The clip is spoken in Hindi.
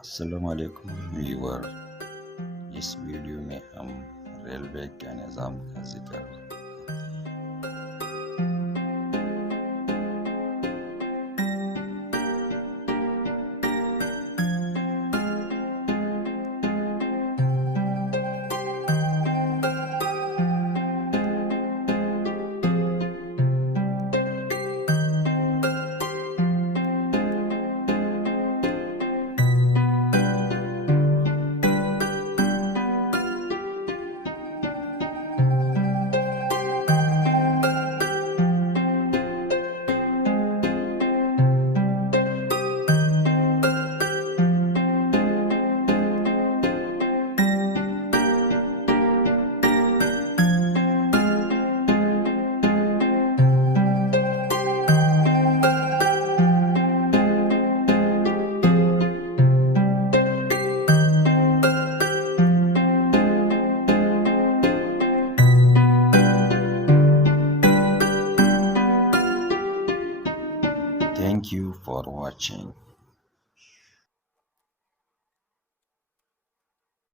अस्सलाम वालेकुम व्यूअर। इस वीडियो में हम रेलवे के निज़ाम का जिक्र करते हैं। Thank you for watching.